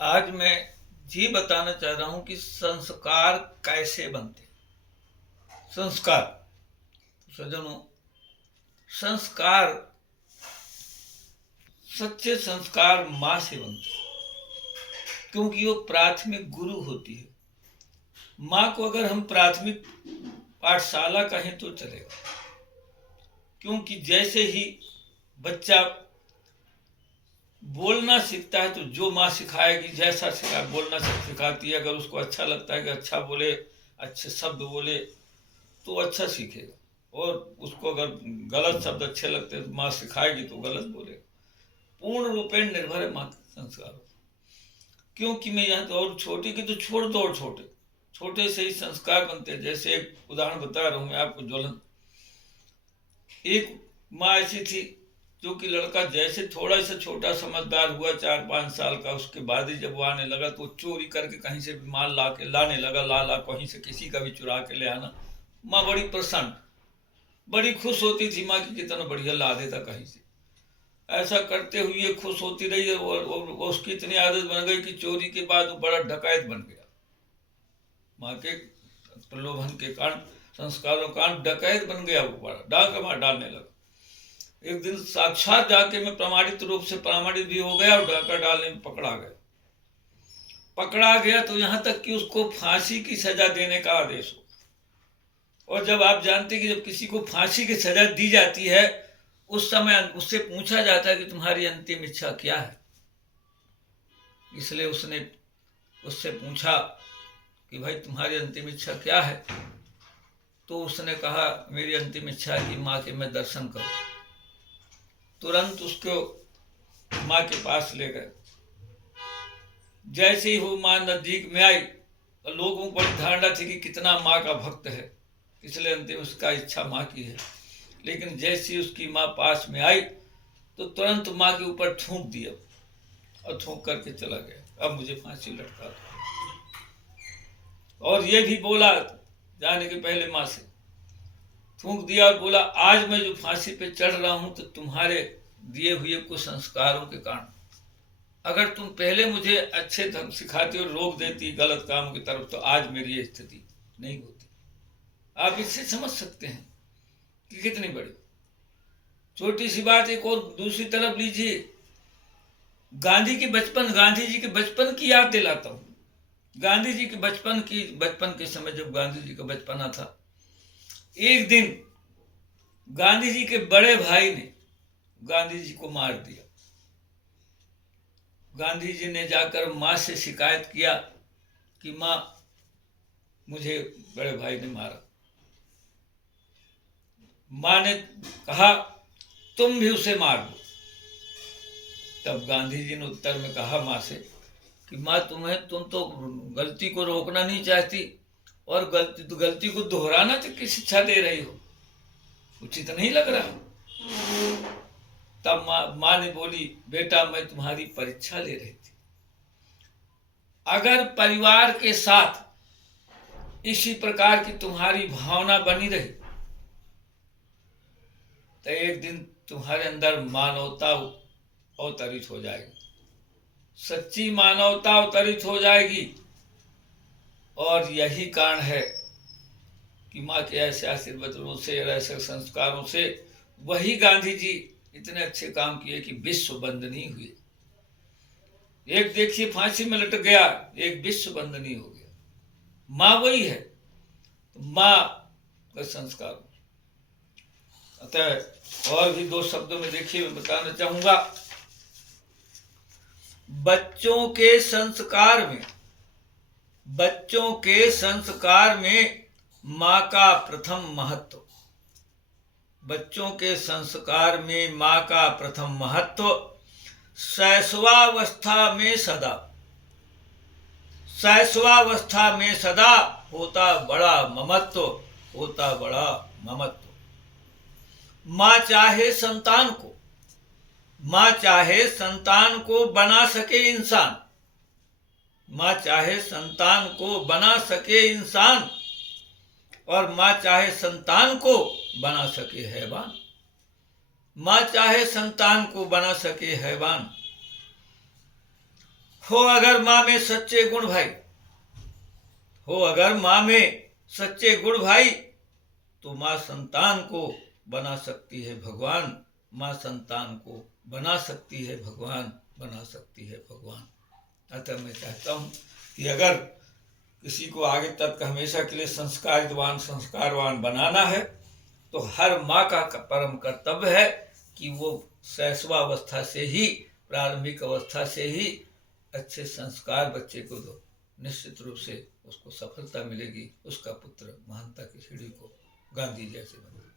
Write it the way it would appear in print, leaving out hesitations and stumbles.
आज मैं ये बताना चाह रहा हूं कि संस्कार कैसे बनते हैं। संस्कार, सज्जनों, संस्कार, सच्चे संस्कार माँ से बनते हैं, क्योंकि वो प्राथमिक गुरु होती है। माँ को अगर हम प्राथमिक पाठशाला कहें तो चलेगा, क्योंकि जैसे ही बच्चा बोलना सीखता है तो जो माँ सिखाएगी, जैसा बोलना सिखाती है, अगर उसको अच्छा लगता है कि अच्छा बोले, अच्छे शब्द बोले, तो अच्छा सीखेगा। और उसको अगर गलत शब्द अच्छे लगते हैं तो माँ सिखाएगी तो गलत बोलेगा। पूर्ण रूपेण निर्भर है माँ के संस्कारों, क्योंकि मैं यहाँ तो, और छोटी की तो छोड़ दो, और छोटे छोटे से ही संस्कार बनते हैं। जैसे एक उदाहरण बता रहा हूँ मैं आपको ज्वलन। एक माँ ऐसी थी जो कि लड़का जैसे थोड़ा सा छोटा समझदार हुआ, 4-5 साल का, उसके बाद ही जब वो आने लगा तो चोरी करके कहीं से भी माल लाने लगा, ला कहीं से किसी का भी चुरा के ले आना। माँ बड़ी प्रसन्न, बड़ी खुश होती थी माँ की, कितना बढ़िया ला देता कहीं से। ऐसा करते हुए खुश होती रही, और उसकी इतनी आदत बन गई कि चोरी के बाद वो बड़ा डकैत बन गया। माँ के प्रलोभन के कारण, संस्कारों के कारण डकैत बन गया, वो बड़ा डाका मार डालने लगा। एक दिन साक्षात जाके मैं प्रमाणित रूप से प्रमाणित भी हो गया और डाका डालने में पकड़ा गया तो यहाँ तक कि उसको फांसी की सजा देने का आदेश हो। और जब आप जानते कि जब किसी को फांसी की सजा दी जाती है, उस समय उससे पूछा जाता है कि तुम्हारी अंतिम इच्छा क्या है। इसलिए उसने उससे पूछा कि भाई तुम्हारी अंतिम इच्छा क्या है। तो उसने कहा मेरी अंतिम इच्छा है कि माँ के मैं दर्शन करूं। तुरंत उसको माँ के पास ले गए। जैसे ही वो माँ नजदीक में आई, लोगों को बड़ी धारणा थी कि कितना माँ का भक्त है, इसलिए अंतिम उसका इच्छा माँ की है। लेकिन जैसे ही उसकी माँ पास में आई तो तुरंत माँ के ऊपर थूक दिया और थूक करके चला गया, अब मुझे फांसी लटका दो। और ये भी बोला जाने के पहले माँ से, थूक दिया और बोला आज मैं जो फांसी पे चढ़ रहा हूं तो तुम्हारे दिए हुए कुछ संस्कारों के कारण। अगर तुम पहले मुझे अच्छे ढंग सिखाती और रोक देती गलत काम की तरफ, तो आज मेरी ये स्थिति नहीं होती। आप इससे समझ सकते हैं कि कितनी बड़ी छोटी सी बात। एक और दूसरी तरफ लीजिए, गांधी जी के बचपन की याद दिलाता हूं। गांधी जी के बचपन के समय जब गांधी जी का बचपना था, एक दिन गांधी जी के बड़े भाई ने गांधी जी को मार दिया। गांधी जी ने जाकर माँ से शिकायत किया कि माँ मुझे बड़े भाई ने मारा। माँ ने कहा तुम भी उसे मार दो। तब गांधी जी ने उत्तर में कहा माँ से कि माँ तुम तो गलती को रोकना नहीं चाहती, और गलती को दोहराना की शिक्षा दे रही हो, उचित नहीं लग रहा। तब माँ ने बोली बेटा मैं तुम्हारी परीक्षा ले रही थी। अगर परिवार के साथ इसी प्रकार की तुम्हारी भावना बनी रही तो एक दिन तुम्हारे अंदर मानवता अवतरित हो जाएगी, सच्ची मानवता अवतरित हो जाएगी। और यही कारण है कि माँ के ऐसे आशीर्वादों से, ऐसे संस्कारों से वही गांधी जी इतने अच्छे काम किए कि विश्व बंदनीय हुए। एक देखिए फांसी में लटक गया, एक विश्व बंदनीय हो गया। माँ वही है, तो माँ का संस्कार। अतः और भी दो शब्दों में देखिए मैं बताना चाहूंगा, बच्चों के संस्कार में माँ का प्रथम महत्व। बच्चों के संस्कार में माँ का प्रथम महत्व शैशवावस्था में सदा होता बड़ा ममत्व। माँ चाहे संतान को बना सके इंसान, माँ चाहे संतान को बना सके इंसान, और माँ चाहे संतान को बना सके हैवान। माँ चाहे संतान को बना सके हैवान। हो अगर माँ में सच्चे गुण भाई, हो अगर माँ में सच्चे गुण भाई, तो माँ संतान को बना सकती है भगवान, माँ संतान को बना सकती है भगवान, बना सकती है भगवान। अतः मैं चाहता हूँ कि अगर किसी को आगे तक हमेशा के लिए संस्कारवान बनाना है, तो हर माँ का परम कर्तव्य है कि वो शैशवावस्था से ही, प्रारंभिक अवस्था से ही अच्छे संस्कार बच्चे को दो। निश्चित रूप से उसको सफलता मिलेगी, उसका पुत्र महानता की सीढ़ी को गांधी जैसे बने।